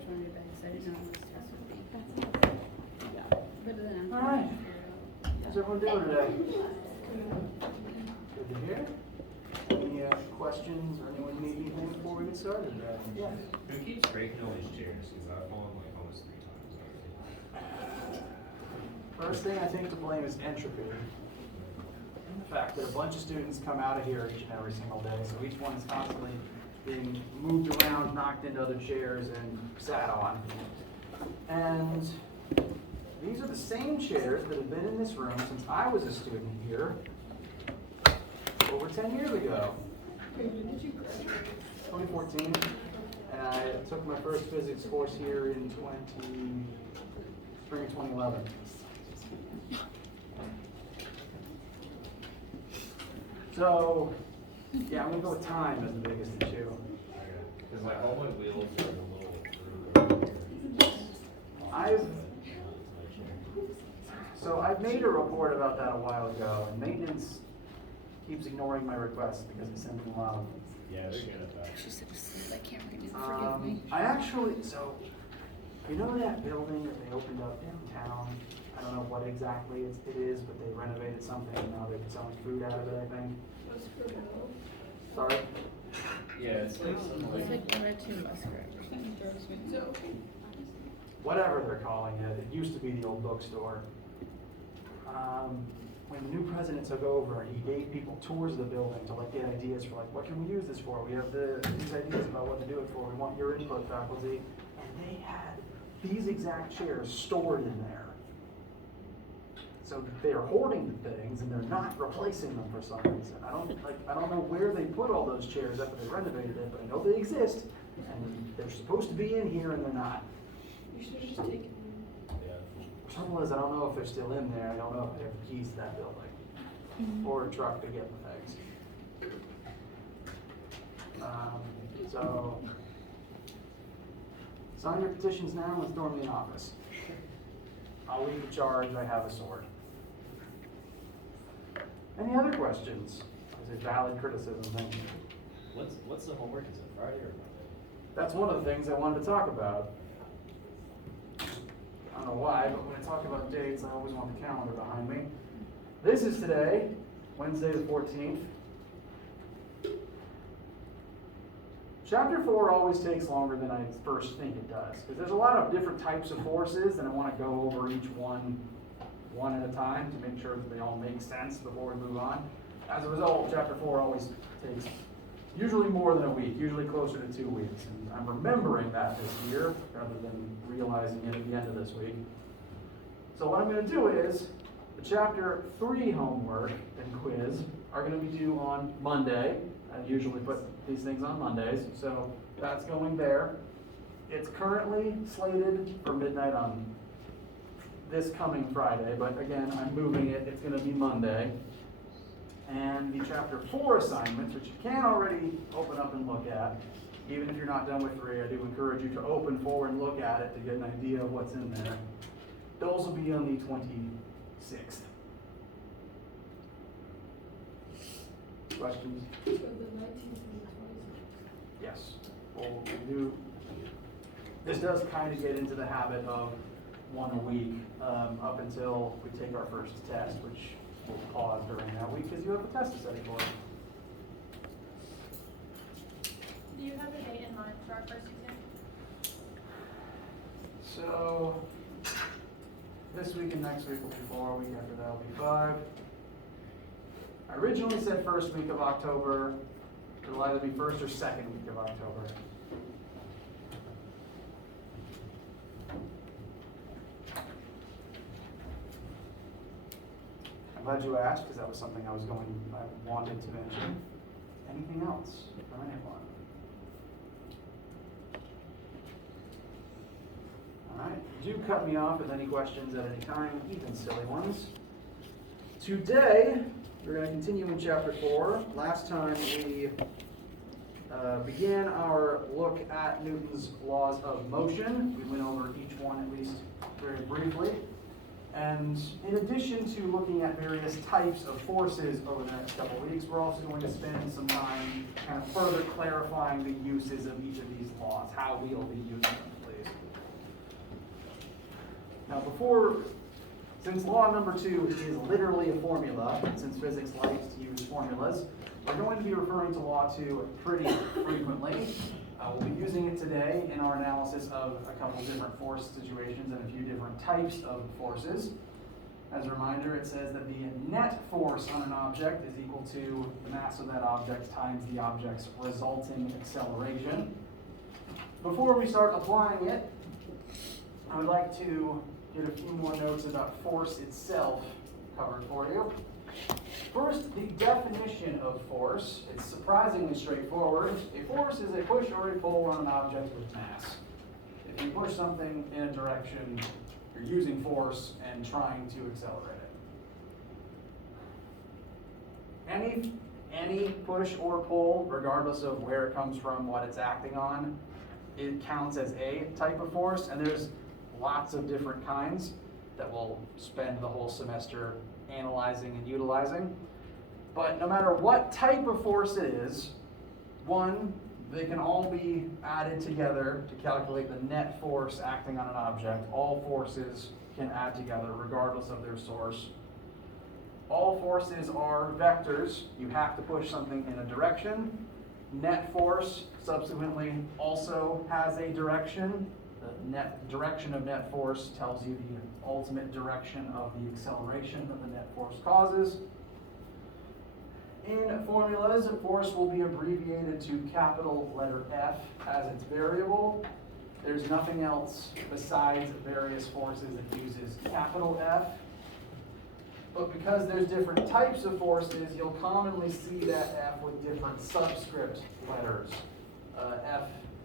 first one to do that because I didn't know what this test would be. Yeah. But then I'm All right. trying to figure out. How's everyone doing today? Good to hear. Any questions or anyone need anything before we get started? Yes. Who keeps breaking all these chairs? Because I've fallen like almost 3 times already. First thing I think to blame is entropy. The fact that a bunch of students come out of here each and every single day, so each one is constantly being moved around, knocked into other chairs, and sat on. And these are the same chairs that have been in this room since I was a student here over 10 years ago. Did you graduate? 2014, and I took my first physics course here in spring of 2011. So, yeah, I'm gonna go with time as the biggest issue. Because like all my wheels are a little. I've made a report about that a while ago, and maintenance keeps ignoring my requests because I send them a lot of them. Yeah, they're good at that. She said, I can't read it, forgive me. I actually, so, you know that building that they opened up downtown? I don't know what exactly it is, but they renovated something and now they're selling food out of it, I think. Sorry? Yeah, it's like some It's like. like red tune muskrat or something. Whatever they're calling it. It used to be the old bookstore. When the new president took over, he gave people tours of the building to like get ideas for like, what can we use this for? We have these ideas about what to do it for. We want your input, faculty. And they had these exact chairs stored in there. So they're hoarding the things and they're not replacing them for some reason. I don't know where they put all those chairs after they renovated it, but I know they exist and they're supposed to be in here and they're not. You should have just taken The trouble is, I don't know if they're still in there. I don't know if they have the keys to that building or a truck to get the things. So sign your petitions now and storm the office. I'll lead the charge. I have a sword. Any other questions? That was a valid criticism. Thank you. What's the homework? Is it Friday or Monday? That's one of the things I wanted to talk about. I don't know why, but when I talk about dates, I always want the calendar behind me. This is today, Wednesday the 14th. Chapter 4 always takes longer than I first think it does, because there's a lot of different types of forces, and I want to go over each one at a time to make sure that they all make sense before we move on. As a result, Chapter 4 always takes usually more than a week, usually closer to 2 weeks. And I'm remembering that this year rather than realizing it at the end of this week. So what I'm going to do is the Chapter 3 homework and quiz are going to be due on Monday. I usually put these things on Mondays, so that's going there. It's currently slated for midnight on this coming Friday, but again, I'm moving it. It's going to be Monday. And the Chapter 4 assignments, which you can already open up and look at, even if you're not done with 3, I do encourage you to open 4 and look at it to get an idea of what's in there. Those will be on the 26th. Questions? So the 19th and the 26th. Yes. We'll do. This does kind of get into the habit of one a week up until we take our first test, which we'll pause during that week because you have a test to study for. Do you have a date in mind for our first exam? So this week and next week will be 4, week after that will be 5. I originally said first week of October. It'll either be first or second week of October. I'm glad you asked because that was something I wanted to mention. Anything else from anyone? All right, do cut me off with any questions at any time, even silly ones. Today, we're going to continue in Chapter 4. Last time we began our look at Newton's laws of motion. We went over each one at least very briefly. And in addition to looking at various types of forces over the next couple of weeks, we're also going to spend some time kind of further clarifying the uses of each of these laws, how we'll be using them, please. Now since law number 2 is literally a formula, and since physics likes to use formulas, we're going to be referring to law 2 pretty frequently. We'll be using it today in our analysis of a couple different force situations and a few different types of forces. As a reminder, it says that the net force on an object is equal to the mass of that object times the object's resulting acceleration. Before we start applying it, I would like to get a few more notes about force itself covered for you. First, the definition of force. It's surprisingly straightforward. A force is a push or a pull on an object with mass. If you push something in a direction, you're using force and trying to accelerate it. Any push or pull, regardless of where it comes from, what it's acting on, it counts as a type of force, and there's lots of different kinds that we'll spend the whole semester analyzing and utilizing. But no matter what type of force it is, they can all be added together to calculate the net force acting on an object. All forces can add together regardless of their source. All forces are vectors. You have to push something in a direction. Net force subsequently also has a direction. The net direction of net force tells you the ultimate direction of the acceleration that the net force causes. In formulas, force will be abbreviated to capital letter F as its variable. There's nothing else besides various forces that uses capital F. But because there's different types of forces, you'll commonly see that F with different subscript letters.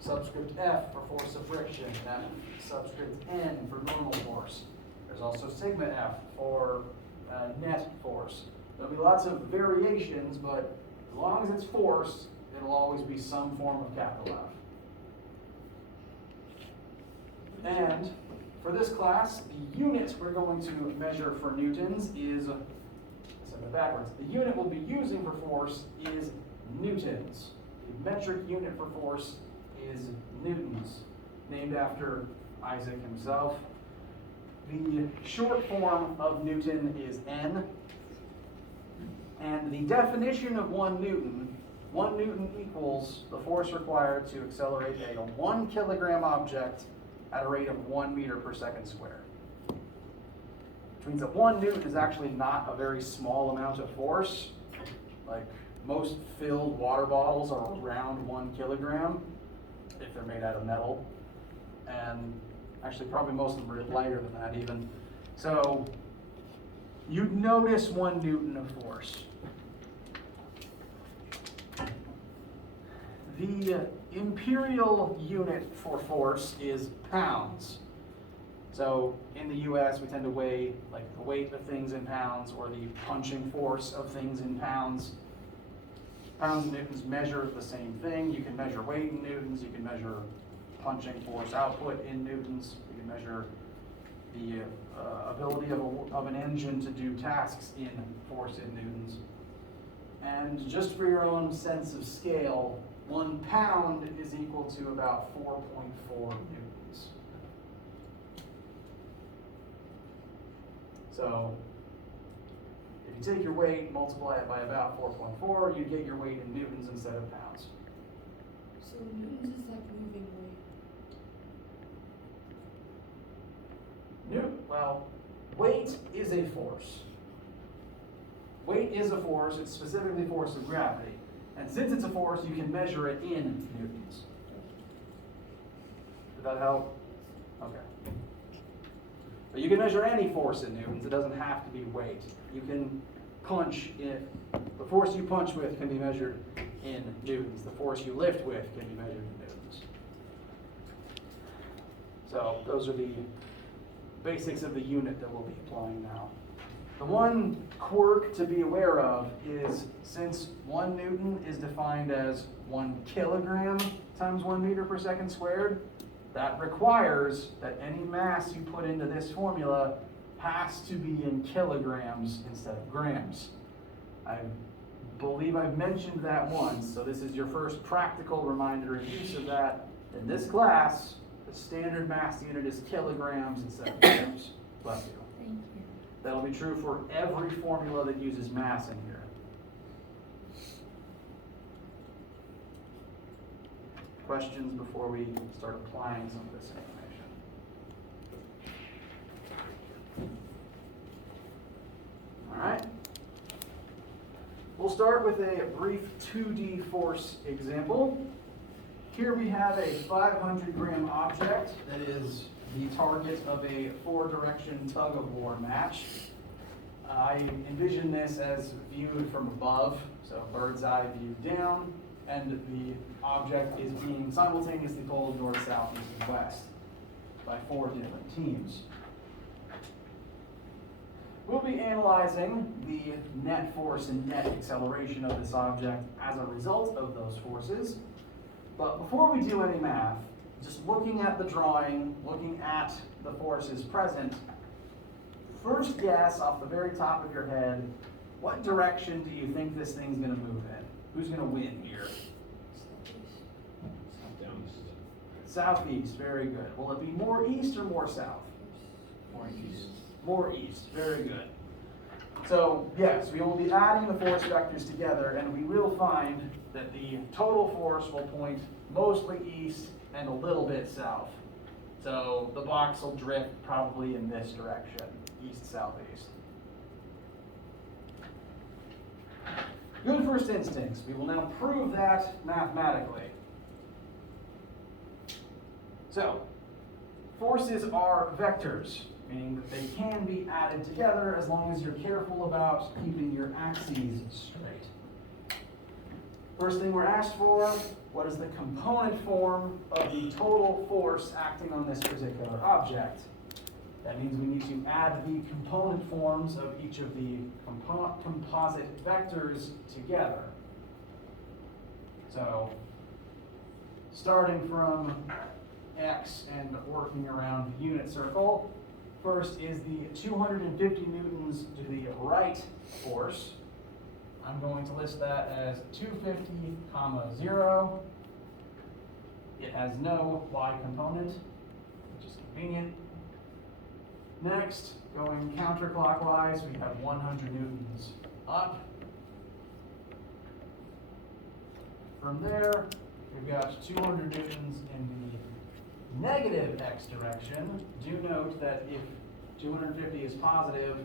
Subscript F for force of friction, F subscript N for normal force. There's also sigma F for net force. There'll be lots of variations, but as long as it's force, it'll always be some form of capital F. And for this class, the unit we're going to measure for newtons is, I said it backwards, the unit we'll be using for force is newtons. The metric unit for force is newtons, named after Isaac himself. The short form of Newton is N. And the definition of 1 Newton equals the force required to accelerate a 1 kilogram object at a rate of 1 meter per second squared. Which means that 1 Newton is actually not a very small amount of force. Like most filled water bottles are around 1 kilogram if they're made out of metal. And actually probably most of them are lighter than that even. So you'd notice 1 Newton of force. The imperial unit for force is pounds. So in the US, we tend to weigh like the weight of things in pounds or the punching force of things in pounds. Pounds and newtons measure the same thing. You can measure weight in newtons. You can measure punching force output in newtons. You can measure the ability of an engine to do tasks in force in newtons. And just for your own sense of scale, 1 pound is equal to about 4.4 newtons. So if you take your weight, multiply it by about 4.4, you get your weight in newtons instead of pounds. So newtons is like moving weight. Well, weight is a force. Weight is a force. It's specifically force of gravity. And since it's a force, you can measure it in newtons. Did that help? Okay. But you can measure any force in newtons. It doesn't have to be weight. You can punch it. The force you punch with can be measured in newtons. The force you lift with can be measured in newtons. So those are the basics of the unit that we'll be applying now. The one quirk to be aware of is since 1 Newton is defined as 1 kilogram times 1 meter per second squared, that requires that any mass you put into this formula has to be in kilograms instead of grams. I believe I've mentioned that once, so this is your first practical reminder and use of that. In this class, the standard mass unit is kilograms instead of grams. Bless you. Thank you. That'll be true for every formula that uses mass in here. Questions before we start applying some of this information? All right. We'll start with a brief 2D force example. Here we have a 500-gram object that is the target of a 4-direction tug-of-war match. I envision this as viewed from above, so bird's eye view down, and the object is being simultaneously pulled north, south, east, and west by 4 different teams. We'll be analyzing the net force and net acceleration of this object as a result of those forces. But before we do any math, just looking at the drawing, looking at the forces present, first guess off the very top of your head, what direction do you think this thing's going to move in? Who's going to win here? Southeast, very good. Will it be more east or more south? More east. More east, very good. So yes, we will be adding the force vectors together, and we will find that the total force will point mostly east and a little bit south. So the box will drift probably in this direction, east-southeast. Good first instincts. We will now prove that mathematically. So, forces are vectors, meaning that they can be added together as long as you're careful about keeping your axes straight. First thing we're asked for, what is the component form of the total force acting on this particular object? That means we need to add the component forms of each of the composite vectors together. So, starting from X and working around the unit circle, first is the 250 newtons to the right force. I'm going to list that as 250, 0. It has no y component, which is convenient. Next, going counterclockwise, we have 100 newtons up. From there, we've got 200 newtons in the negative x direction. Do note that if 250 is positive,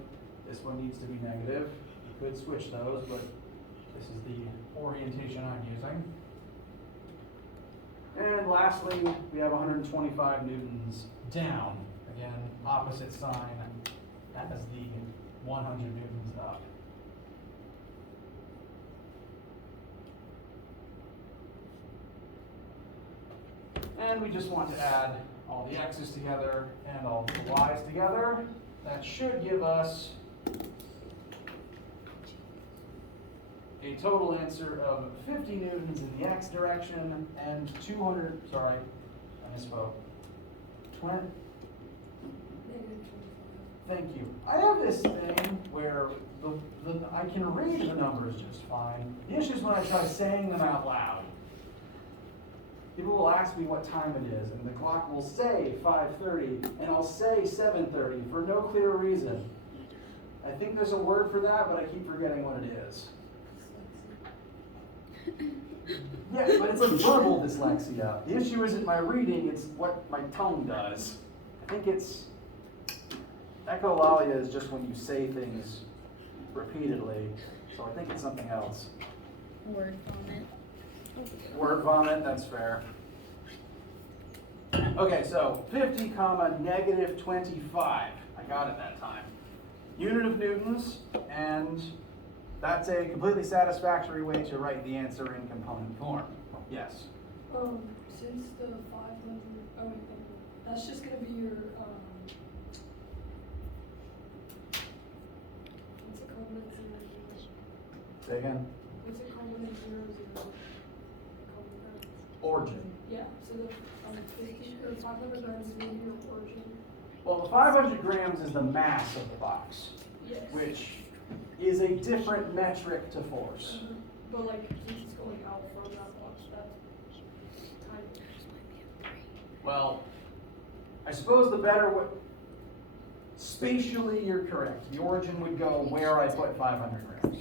this one needs to be negative. You could switch those, but this is the orientation I'm using. And lastly, we have 125 newtons down. Again, opposite sign as the 100 newtons up. And we just want to add all the x's together and all the y's together. That should give us a total answer of 50 newtons in the x direction and 200, sorry, I misspoke. 20. Thank you. I have this thing where I can read the numbers just fine. The issue is when I try saying them out loud. People will ask me what time it is, and the clock will say 5:30, and I'll say 7:30 for no clear reason. I think there's a word for that, but I keep forgetting what it is. Yeah, but it's like verbal dyslexia. The issue isn't my reading, it's what my tongue does. I think it's echolalia is just when you say things repeatedly, so I think it's something else. Word vomit. Word vomit, that's fair. Okay, so 50 comma negative 25. I got it that time. Unit of newtons, and that's a completely satisfactory way to write the answer in component form. Yes? Since the 500, oh wait, that's just going to be your, what's it called when it's 0, 0? Say again? What's it called when it's 0, 0? Origin. Yeah, so the 50 or 500 grams is going to be your origin. Well, the 500 grams is the mass of the box, Yes. which is a different metric to force. But like, since it's going out from that box, that's kind of. Well, I suppose the better way, spatially you're correct. The origin would go where I put 500 grams.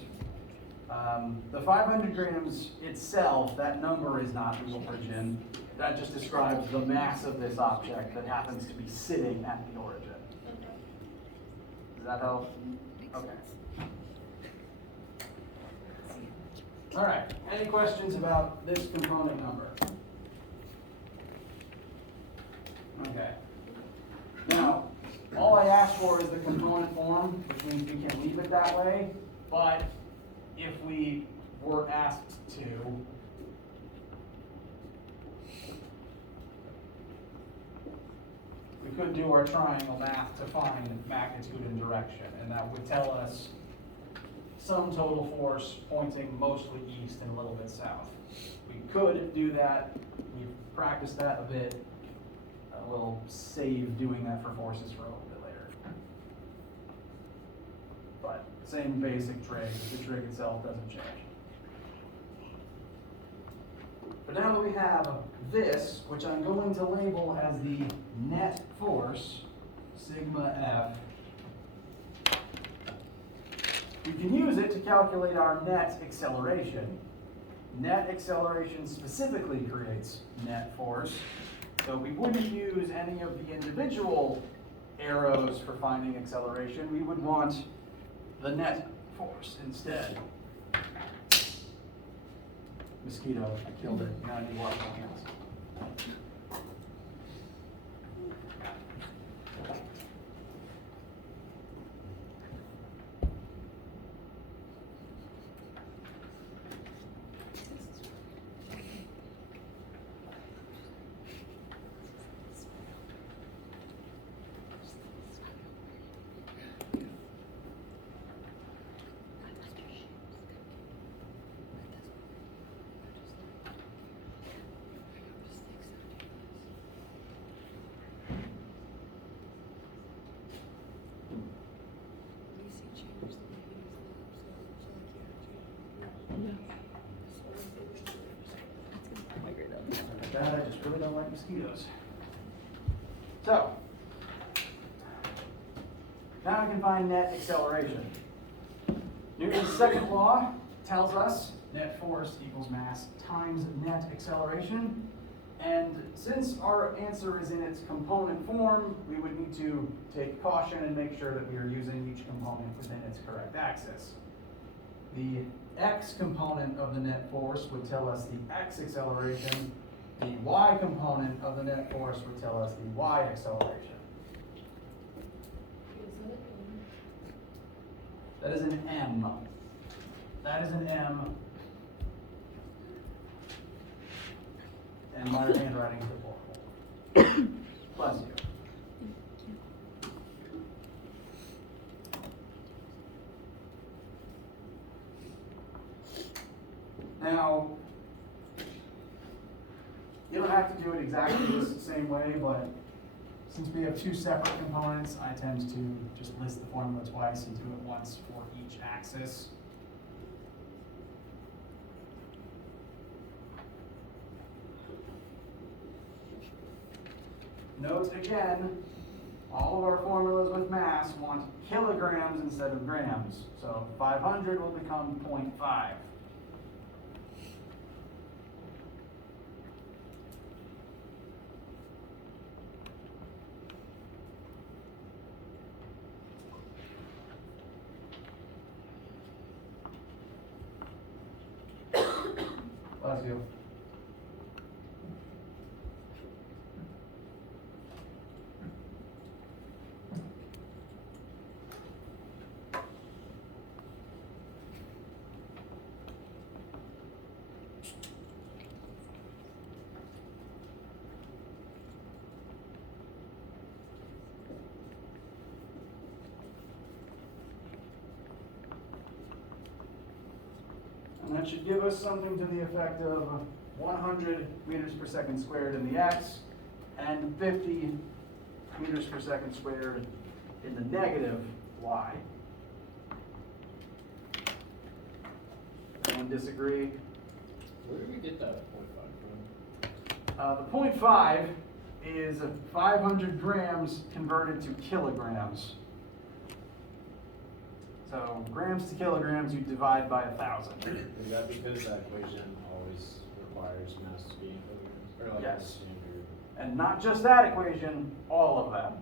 The 500 grams itself, that number is not the origin. That just describes the mass of this object that happens to be sitting at the origin. Does that help? Okay. All right, any questions about this component number? Okay. Now, all I asked for is the component form, which means we can leave it that way, but if we were asked to, we could do our triangle math to find magnitude and direction, and that would tell us sum total force pointing mostly east and a little bit south. We could do that. We've practiced that a bit. We'll save doing that for forces for a little bit later. But same basic trig. The trig itself doesn't change. But now that we have this, which I'm going to label as the net force, sigma F, we can use it to calculate our net acceleration. Net acceleration specifically creates net force. So we wouldn't use any of the individual arrows for finding acceleration. We would want the net force instead. Mosquito, I killed it. Now I need to wash my hands. I just really don't like mosquitoes. So, now I can find net acceleration. Newton's second law tells us net force equals mass times net acceleration. And since our answer is in its component form, we would need to take caution and make sure that we are using each component within its correct axis. The x component of the net force would tell us the x acceleration. The y component of the net force would tell us the y acceleration. That is an M. That is an M. And my handwriting is horrible. Bless you. Now, you don't have to do it exactly the same way, but since we have two separate components, I tend to just list the formula twice and do it once for each axis. Note again, all of our formulas with mass want kilograms instead of grams. So 500 will become 0.5. Bless you. And that should give us something to the effect of 100 meters per second squared in the x and 50 meters per second squared in the negative y. Anyone disagree? Where did we get that 0.5 from? The 0.5 is 500 grams converted to kilograms. So grams to kilograms, you divide by 1,000. Is that because that equation always requires mass to be in kilograms? Or like Yes. the standard? And not just that equation, all of them.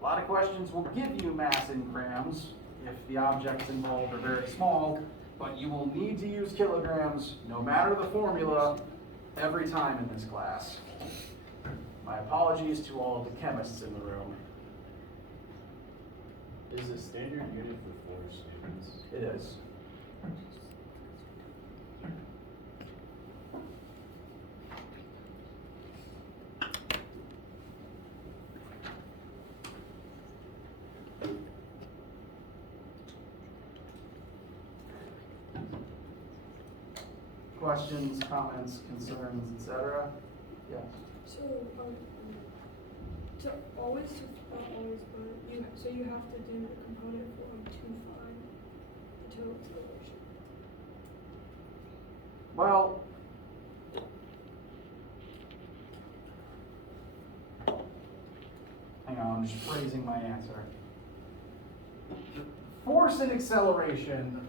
A lot of questions will give you mass in grams if the objects involved are very small, but you will need to use kilograms, no matter the formula, every time in this class. My apologies to all of the chemists in the room. Is the standard unit for force newtons? It is. Questions, comments, concerns, etc.? Yes. So, to always, not always, but you have to do the component form to find the total acceleration. Well, hang on, I'm just phrasing my answer. Force and acceleration,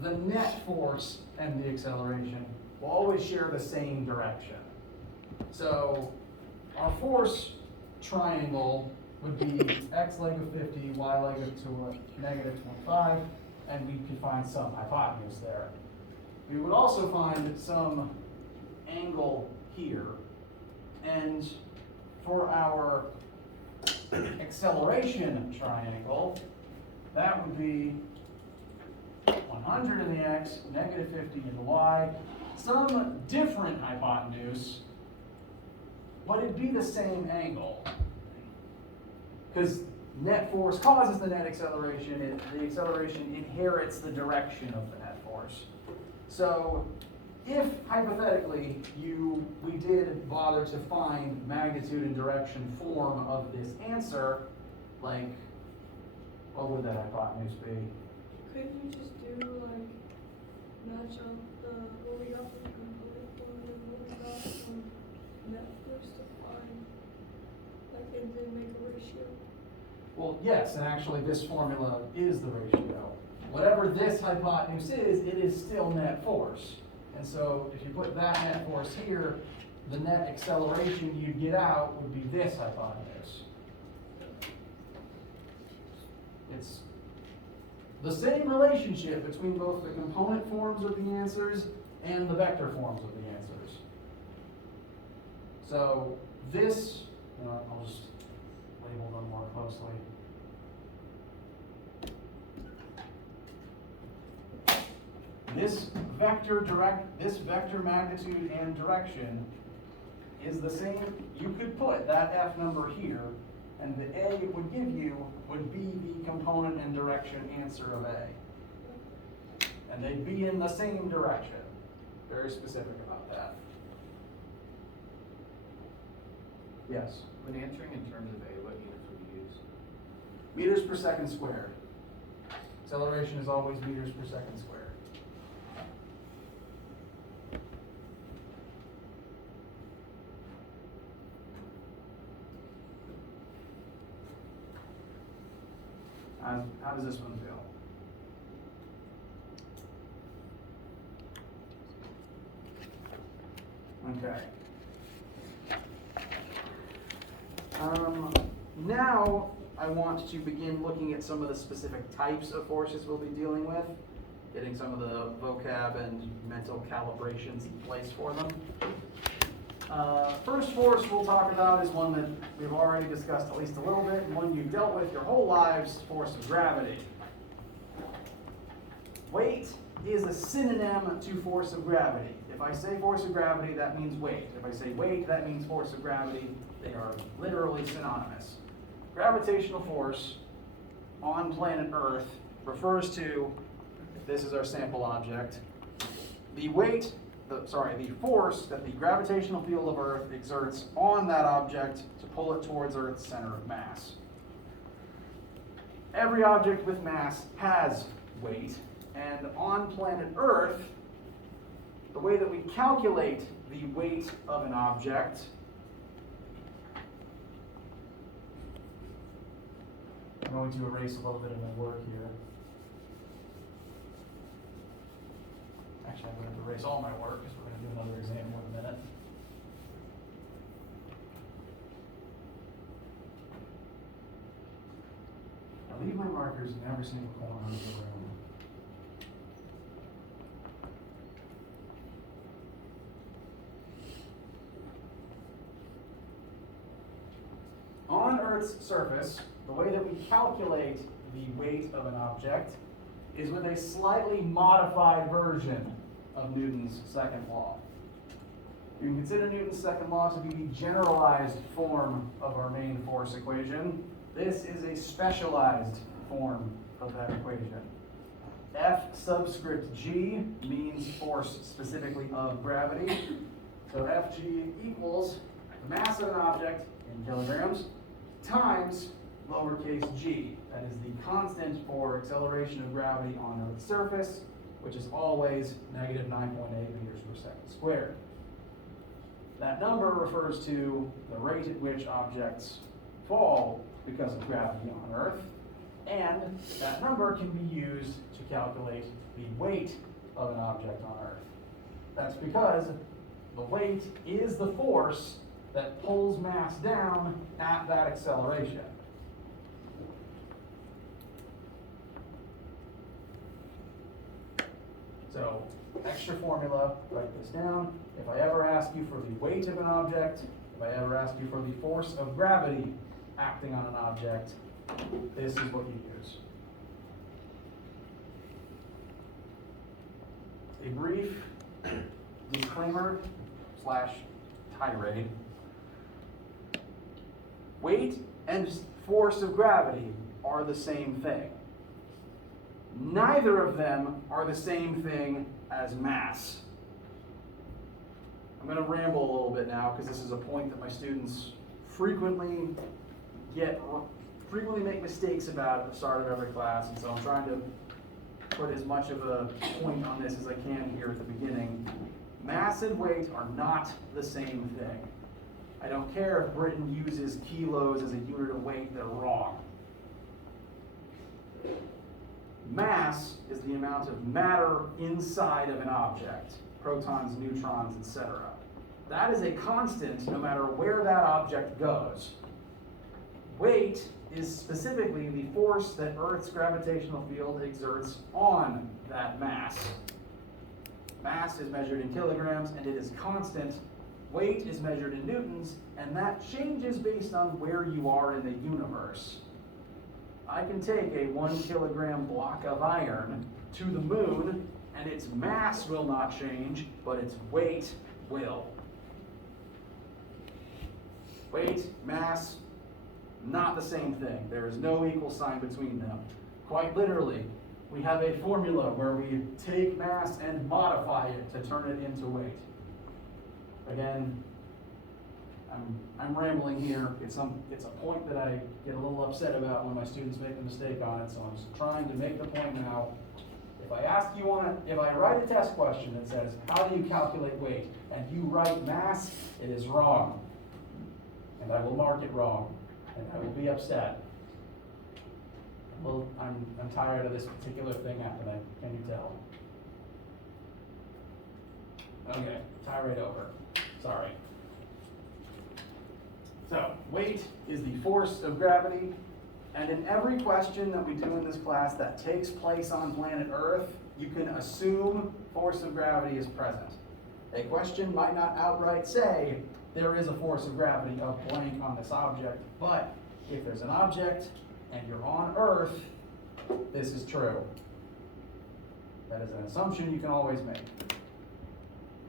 the net force and the acceleration will always share the same direction. So our force triangle would be x leg of 50, y leg of to a negative 25, and we could find some hypotenuse there. We would also find some angle here, and for our acceleration triangle, that would be 100 in the x, negative 50 in the y, some different hypotenuse, but it'd be the same angle. Because net force causes the net acceleration, the acceleration inherits the direction of the net force. So if hypothetically we did bother to find magnitude and direction form of this answer, like, what would that hypotenuse be? Couldn't you just do like match up what we got from the component form and what we got from net force to find, like, and then make a ratio? Well, yes, and actually this formula is the ratio. Whatever this hypotenuse is, it is still net force. And so if you put that net force here, the net acceleration you'd get out would be this hypotenuse. It's the same relationship between both the component forms of the answers and the vector forms of the answers. So this, I'll just label them more closely. This vector magnitude and direction is the same. You could put that F number here, and the A it would give you would be the component and direction answer of A. And they'd be in the same direction. Very specific about that. Yes? When answering in terms of A, what units would you use? Meters per second squared. Acceleration is always meters per second squared. How does this one feel? Okay. Now I want to begin looking at some of the specific types of forces we'll be dealing with, getting some of the vocab and mental calibrations in place for them. First force we'll talk about is one that we've already discussed at least a little bit, and one you've dealt with your whole lives, force of gravity. Weight is a synonym to force of gravity. If I say force of gravity, that means weight. If I say weight, that means force of gravity. They are literally synonymous. Gravitational force on planet Earth refers to, if this is our sample object, the weight the force that the gravitational field of Earth exerts on that object to pull it towards Earth's center of mass. Every object with mass has weight, and on planet Earth, the way that we calculate the weight of an object I'm going to erase a little bit of my work here. Actually, I'm going to erase all my work because we're going to do another example in a minute. I leave my markers in every single corner of the room. On Earth's surface, the way that we calculate the weight of an object is with a slightly modified version of Newton's second law. You can consider Newton's second law to be the generalized form of our main force equation. This is a specialized form of that equation. F subscript g means force specifically of gravity. So Fg equals the mass of an object in kilograms times lowercase g. That is the constant for acceleration of gravity on Earth's surface, which is always negative 9.8 meters per second squared. That number refers to the rate at which objects fall because of gravity on Earth, and that number can be used to calculate the weight of an object on Earth. That's because the weight is the force that pulls mass down at that acceleration. So, extra formula, write this down. If I ever ask you for the weight of an object, if I ever ask you for the force of gravity acting on an object, this is what you use. A brief disclaimer / tirade. Weight and force of gravity are the same thing. Neither of them are the same thing as mass. I'm going to ramble a little bit now because this is a point that my students frequently make mistakes about at the start of every class, and so I'm trying to put as much of a point on this as I can here at the beginning. Mass and weight are not the same thing. I don't care if Britain uses kilos as a unit of weight, they're wrong. Mass is the amount of matter inside of an object, protons, neutrons, etc. That is a constant no matter where that object goes. Weight is specifically the force that Earth's gravitational field exerts on that mass. Mass is measured in kilograms and it is constant. Weight is measured in newtons, and that changes based on where you are in the universe. I can take a 1 kilogram block of iron to the moon, and its mass will not change, but its weight will. Weight, mass, not the same thing. There is no equal sign between them. Quite literally, we have a formula where we take mass and modify it to turn it into weight. Again, I'm rambling here. It's a point that I get a little upset about when my students make a mistake on it, so I'm just trying to make the point now. If I write a test question that says, how do you calculate weight, and you write mass, it is wrong. And I will mark it wrong, and I will be upset. Well, I'm tired of this particular thing happening. Can you tell? Okay, tirade over. Sorry. So, weight is the force of gravity, and in every question that we do in this class that takes place on planet Earth, you can assume force of gravity is present. A question might not outright say, there is a force of gravity of blank on this object, but if there's an object and you're on Earth, this is true. That is an assumption you can always make.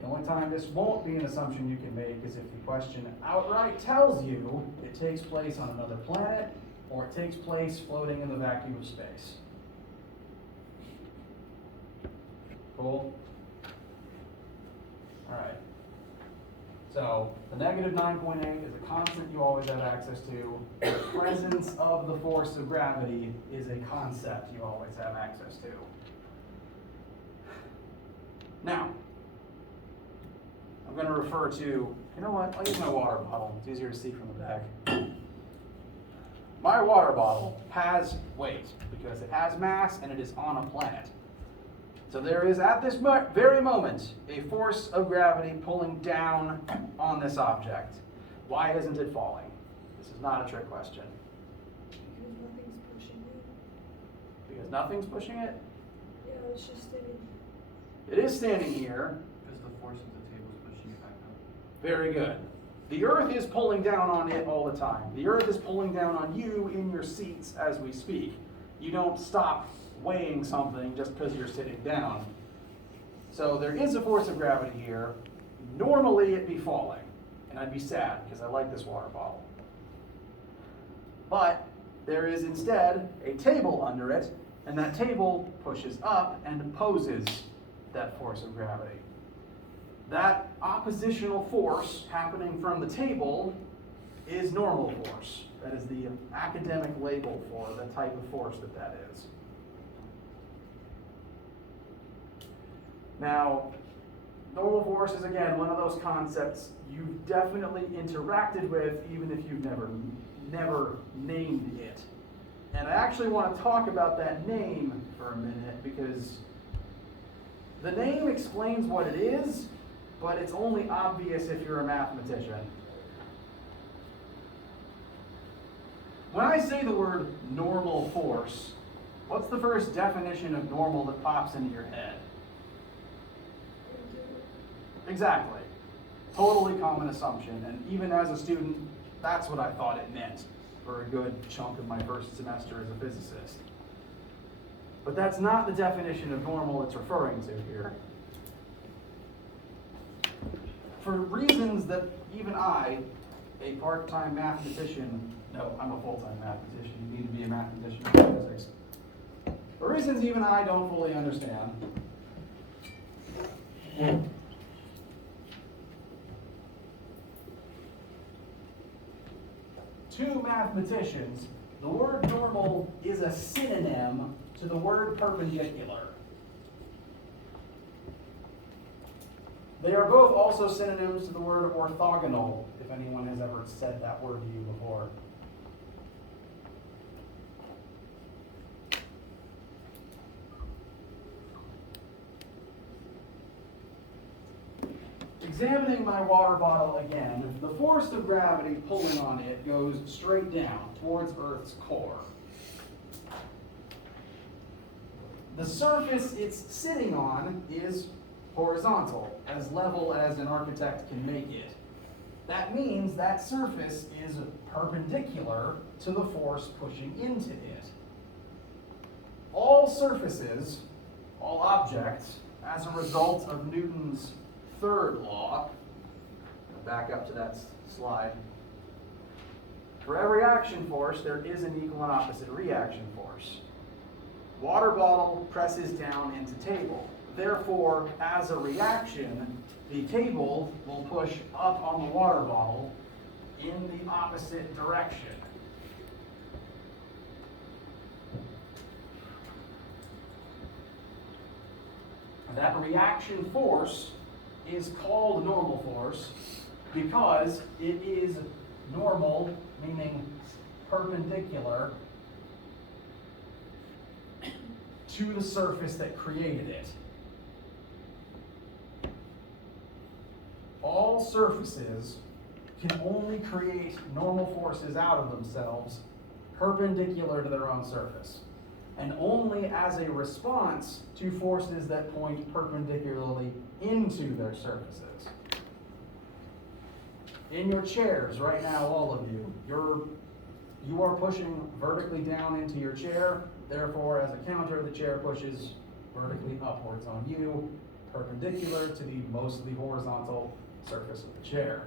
The only time this won't be an assumption you can make is if the question outright tells you it takes place on another planet or it takes place floating in the vacuum of space. Cool? So the negative 9.8 is a constant you always have access to. The presence of the force of gravity is a concept you always have access to. Now, I'm going to refer to, you know what, I'll use my water bottle. It's easier to see from the back. My water bottle has weight because it has mass and it is on a planet. So there is at this very moment a force of gravity pulling down on this object. Why isn't it falling? This is not a trick question. Because nothing's pushing it. Because nothing's pushing it? Yeah, it's just standing. It is standing here. Because the force of the table is pushing it back up. Very good. The earth is pulling down on it all the time. The earth is pulling down on you in your seats as we speak. You don't stop weighing something just because you're sitting down. So there is a force of gravity here. Normally it'd be falling, and I'd be sad because I like this water bottle. But there is instead a table under it, and that table pushes up and opposes that force of gravity. That oppositional force happening from the table is normal force. That is the academic label for the type of force that is. Now, normal force is again one of those concepts you've definitely interacted with even if you've never named it. And I actually want to talk about that name for a minute because the name explains what it is, but it's only obvious if you're a mathematician. When I say the word normal force, what's the first definition of normal that pops into your head? Exactly. Totally common assumption, and even as a student, that's what I thought it meant for a good chunk of my first semester as a physicist. But that's not the definition of normal it's referring to here. For reasons that even I, a part-time mathematician, no, I'm a full-time mathematician, you need to be a mathematician in physics. For reasons even I don't fully understand, to mathematicians, the word normal is a synonym to the word perpendicular. They are both also synonyms to the word orthogonal, if anyone has ever said that word to you before. Examining my water bottle again, the force of gravity pulling on it goes straight down towards Earth's core. The surface it's sitting on is horizontal, as level as an architect can make it. That means that surface is perpendicular to the force pushing into it. All surfaces, all objects, as a result of Newton's third law, back up to that slide, for every action force, there is an equal and opposite reaction force. Water bottle presses down into table. Therefore, as a reaction, the table will push up on the water bottle in the opposite direction. That reaction force is called normal force because it is normal, meaning perpendicular, to the surface that created it. All surfaces can only create normal forces out of themselves perpendicular to their own surface, and only as a response to forces that point perpendicularly into their surfaces. In your chairs right now, all of you, you are pushing vertically down into your chair. Therefore, as a counter, the chair pushes vertically upwards on you, perpendicular to the mostly horizontal surface of the chair.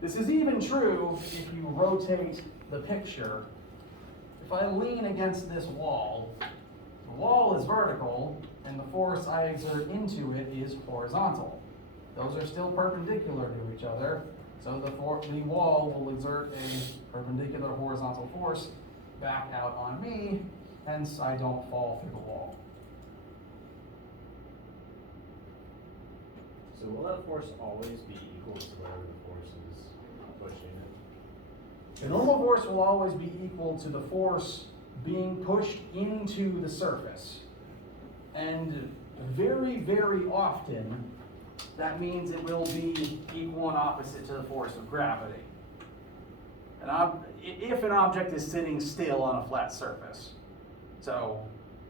This is even true if you rotate the picture. If I lean against this wall, the wall is vertical, and the force I exert into it is horizontal. those are still perpendicular to each other, so the wall will exert a perpendicular horizontal force back out on me, hence I don't fall through the wall. So will that force always be equal to whatever the force is pushing it? The normal force will always be equal to the force being pushed into the surface. And very, very often, that means it will be equal and opposite to the force of gravity. If an object is sitting still on a flat surface, so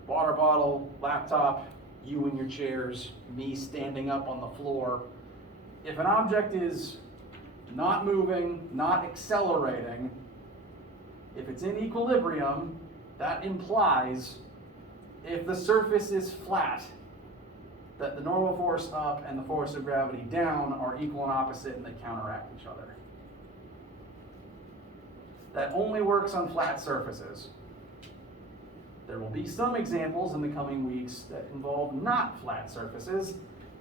water bottle, laptop, you in your chairs, me standing up on the floor, if an object is not moving, not accelerating, if it's in equilibrium, that implies if the surface is flat, that the normal force up and the force of gravity down are equal and opposite and they counteract each other. That only works on flat surfaces. There will be some examples in the coming weeks that involve not flat surfaces,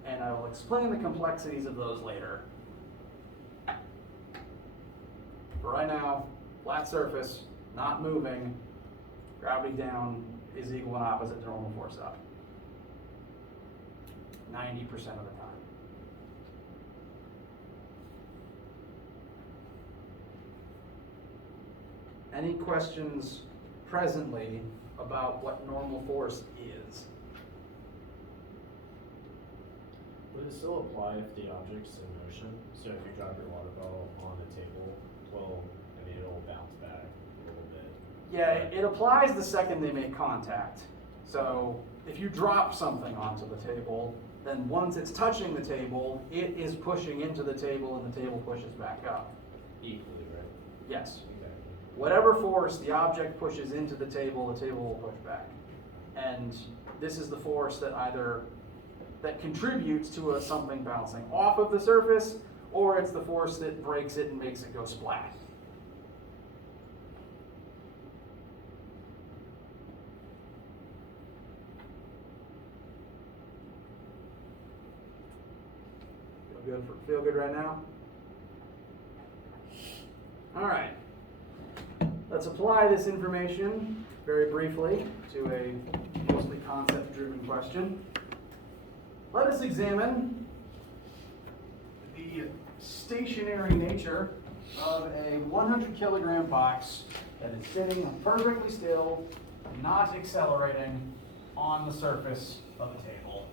and I will explain the complexities of those later. For right now, flat surface, not moving, gravity down is equal and opposite to normal force up. 90% of the time. Any questions presently about what normal force is? Would it still apply if the object's in motion? So if you drop your water bottle on the table, well, I mean, it'll bounce back a little bit. Yeah, it applies the second they make contact. So if you drop something onto the table, then once it's touching the table, it is pushing into the table and the table pushes back up. Equally, right? Yes. Exactly. Whatever force the object pushes into the table will push back. And this is the force that contributes to something bouncing off of the surface, or it's the force that breaks it and makes it go splat. Feel good right now? All right. Let's apply this information very briefly to a mostly concept-driven question. Let us examine the stationary nature of a 100 kilogram box that is sitting perfectly still, not accelerating on the surface of a table.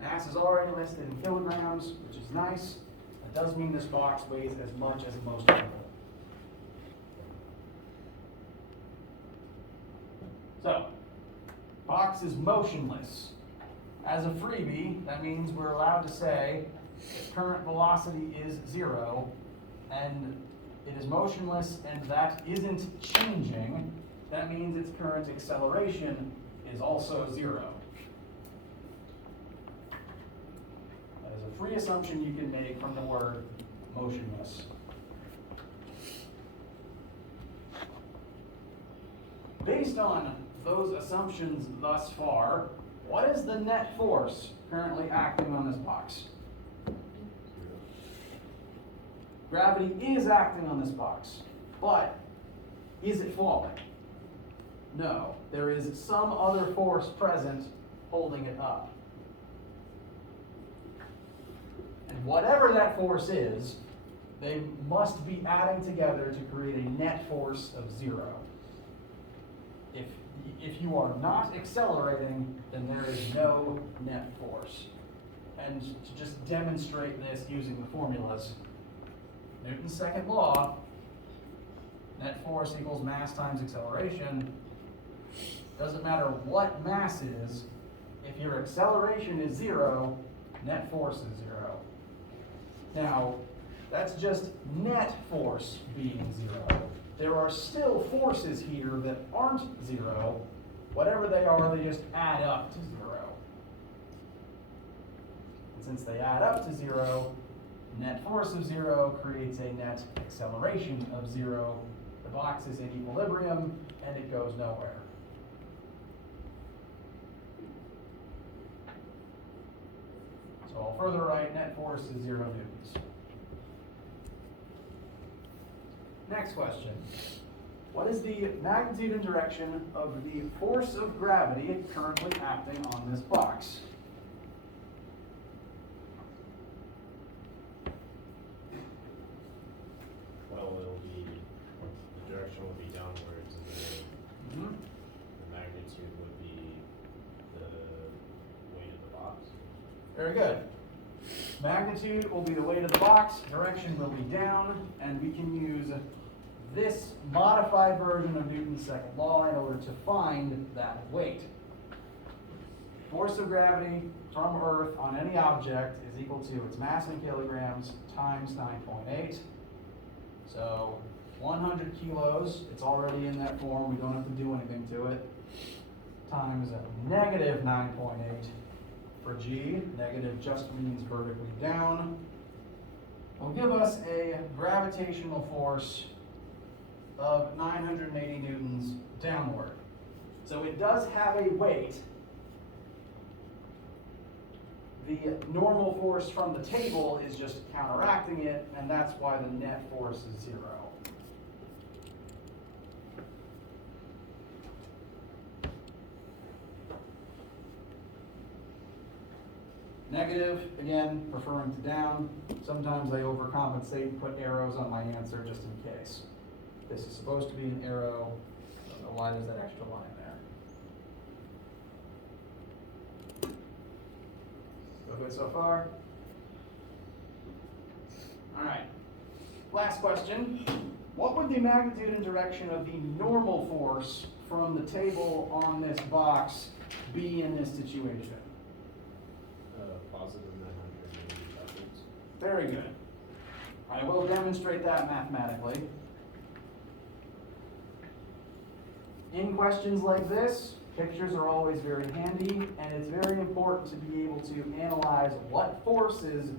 Mass is already listed in kilograms, which is nice. That does mean this box weighs as much as most people. So, box is motionless. As a freebie, that means we're allowed to say its current velocity is 0, and it is motionless, and that isn't changing. That means its current acceleration is also 0. That is a free assumption you can make from the word motionless. Based on those assumptions thus far, what is the net force currently acting on this box? Gravity is acting on this box, but is it falling? No, there is some other force present holding it up. And whatever that force is, they must be adding together to create a net force of 0. If you are not accelerating, then there is no net force. And to just demonstrate this using the formulas, Newton's second law, net force equals mass times acceleration. Doesn't matter what mass is, if your acceleration is 0, net force is 0. Now, that's just net force being 0. There are still forces here that aren't 0. Whatever they are, they just add up to 0. And since they add up to 0, net force of 0 creates a net acceleration of 0, The box is in equilibrium and it goes nowhere. So I'll further write net force is 0 newtons. Next question. What is the magnitude and direction of the force of gravity currently acting on this box? Well, the direction will be downwards, and the magnitude would be the weight of the box. Very good. Magnitude will be the weight of the box, direction will be down, and we can use this modified version of Newton's second law in order to find that weight. Force of gravity from Earth on any object is equal to its mass in kilograms times 9.8. So 100 kilos, it's already in that form, we don't have to do anything to it, times negative 9.8 for G. Negative just means vertically down. Will give us a gravitational force of 980 newtons downward. So it does have a weight. The normal force from the table is just counteracting it, and that's why the net force is 0. Negative, again, referring to down. Sometimes I overcompensate and put arrows on my answer just in case. This is supposed to be an arrow. I don't know why there's that extra line there. So good so far? All right. Last question. What would the magnitude and direction of the normal force from the table on this box be in this situation? Positive 980 upwards. Very good. I will demonstrate that mathematically. In questions like this, pictures are always very handy, and it's very important to be able to analyze what forces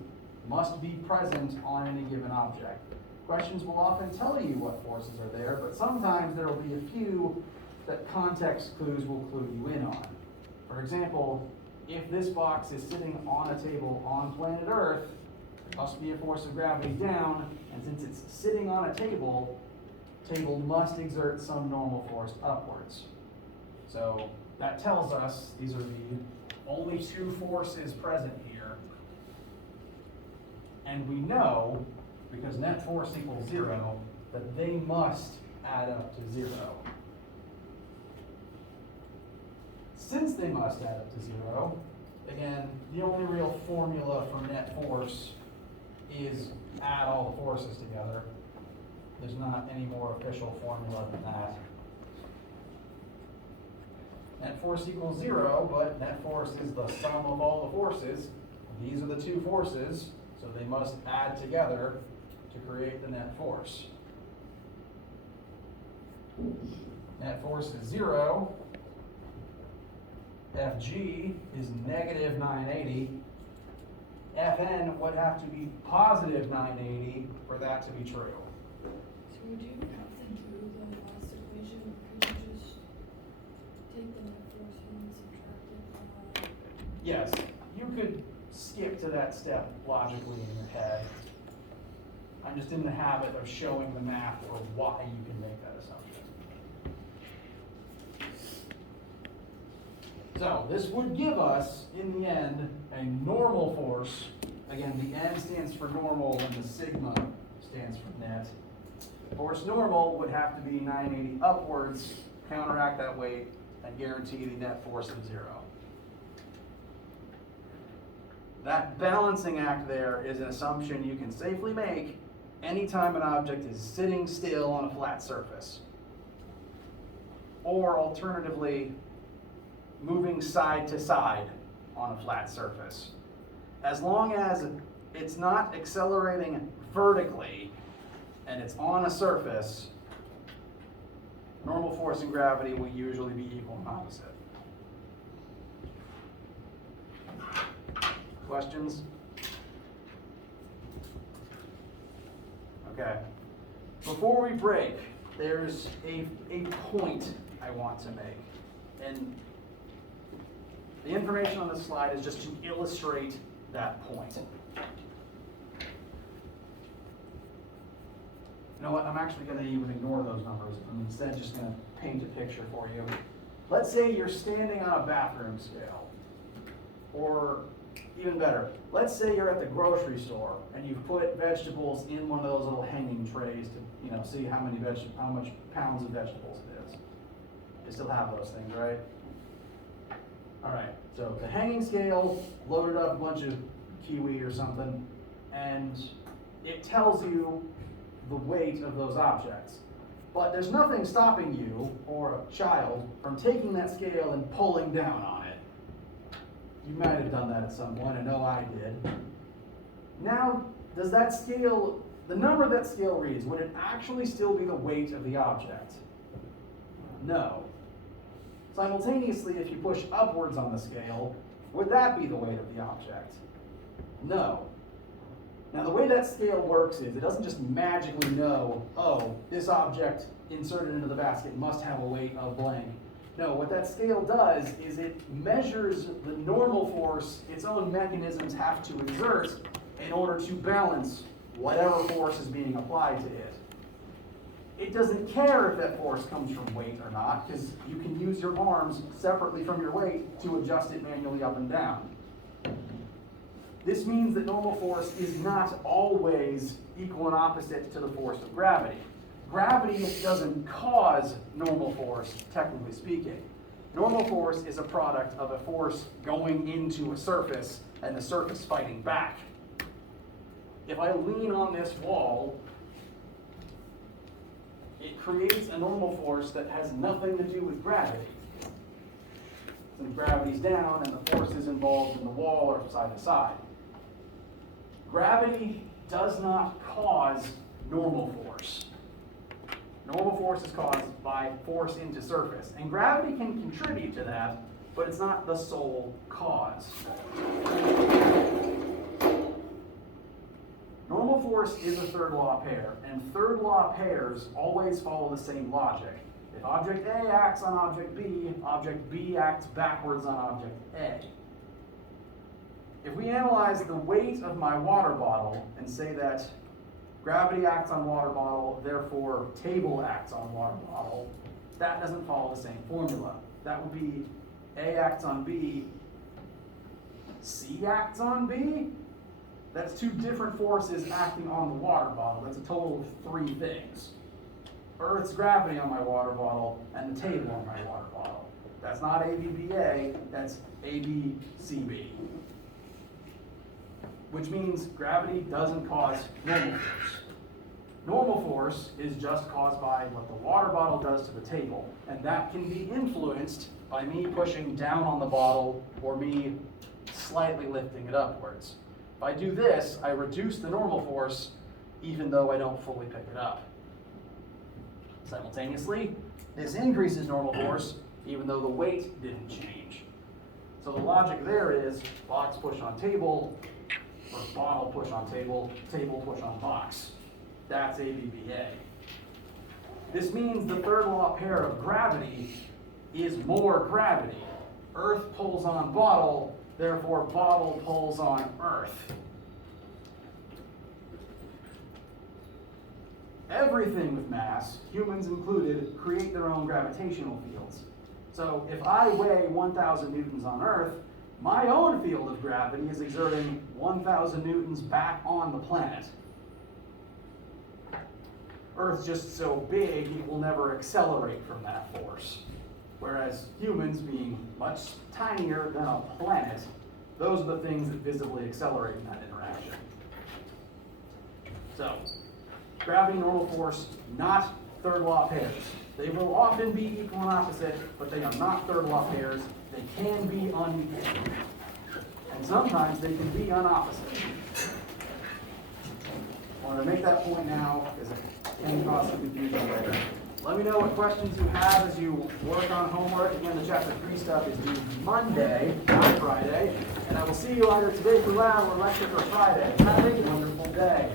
must be present on any given object. Questions will often tell you what forces are there, but sometimes there will be a few that context clues will clue you in on. For example, if this box is sitting on a table on planet Earth, there must be a force of gravity down, and since it's sitting on a table must exert some normal force upwards. So that tells us these are the only two forces present here. And we know, because net force equals 0, that they must add up to 0. Since they must add up to 0, again, the only real formula for net force is add all the forces together. There's not any more official formula than that. Net force equals 0, but net force is the sum of all the forces. These are the two forces, so they must add together to create the net force. Net force is 0. Fg is negative 980. Fn would have to be positive 980 for that to be true. So would you have to do the last equation, or could you just take the net force and subtract it from Yes, you could skip to that step logically in your head. I'm just in the habit of showing the math for why you can make that assumption. So this would give us, in the end, a normal force. Again, the N stands for normal and the sigma stands for net. Force normal would have to be 980 upwards, counteract that weight, and guarantee the net force of 0. That balancing act there is an assumption you can safely make anytime an object is sitting still on a flat surface. Or alternatively, moving side to side on a flat surface. As long as it's not accelerating vertically and it's on a surface, normal force and gravity will usually be equal and opposite. Questions? Okay. Before we break, there's a point I want to make. And the information on this slide is just to illustrate that point. You know what, I'm actually going to even ignore those numbers. I'm instead just going to paint a picture for you. Let's say you're standing on a bathroom scale. Or even better, let's say you're at the grocery store and you've put vegetables in one of those little hanging trays to, see how much pounds of vegetables it is. You still have those things, right? All right, so the hanging scale loaded up a bunch of kiwi or something, and it tells you the weight of those objects. But there's nothing stopping you or a child from taking that scale and pulling down on it. You might have done that at some point, I know I did. Now, does that scale, the number that scale reads, would it actually still be the weight of the object? No. Simultaneously, if you push upwards on the scale, would that be the weight of the object? No. Now, the way that scale works is it doesn't just magically know, oh, this object inserted into the basket must have a weight of blank. No, what that scale does is it measures the normal force its own mechanisms have to exert in order to balance whatever force is being applied to it. It doesn't care if that force comes from weight or not, because you can use your arms separately from your weight to adjust it manually up and down. This means that normal force is not always equal and opposite to the force of gravity. Gravity doesn't cause normal force, technically speaking. Normal force is a product of a force going into a surface and the surface fighting back. If I lean on this wall, it creates a normal force that has nothing to do with gravity. Since gravity's down and the forces involved in the wall are side to side. Gravity does not cause normal force. Normal force is caused by force into surface, and gravity can contribute to that, but it's not the sole cause. Normal force is a third law pair, and third law pairs always follow the same logic. If object A acts on object B acts backwards on object A. If we analyze the weight of my water bottle and say that gravity acts on water bottle, therefore table acts on water bottle, that doesn't follow the same formula. That would be A acts on B, C acts on B. That's two different forces acting on the water bottle. That's a total of three things. Earth's gravity on my water bottle and the table on my water bottle. That's not ABBA, that's ABCB. Which means gravity doesn't cause normal force. Normal force is just caused by what the water bottle does to the table, and that can be influenced by me pushing down on the bottle or me slightly lifting it upwards. If I do this, I reduce the normal force even though I don't fully pick it up. Simultaneously, this increases normal force even though the weight didn't change. So the logic there is box push on table, or bottle push on table, table push on box. That's ABBA. This means the third law pair of gravity is more gravity. Earth pulls on bottle, therefore bottle pulls on earth. Everything with mass, humans included, create their own gravitational fields. So if I weigh 1,000 newtons on Earth, my own field of gravity is exerting 1,000 newtons back on the planet. Earth's just so big, it will never accelerate from that force. Whereas humans, being much tinier than a planet, those are the things that visibly accelerate in that interaction. So, gravity, normal force, not third law pairs. They will often be equal and opposite, but they are not third law pairs. They can be unequal. And sometimes they can be unopposite. I want to make that point now because it can cause some confusion later. Let me know what questions you have as you work on homework. Again, the chapter 3 stuff is due Monday, not Friday. And I will see you either today for lab or lecture for Friday. Have a wonderful day.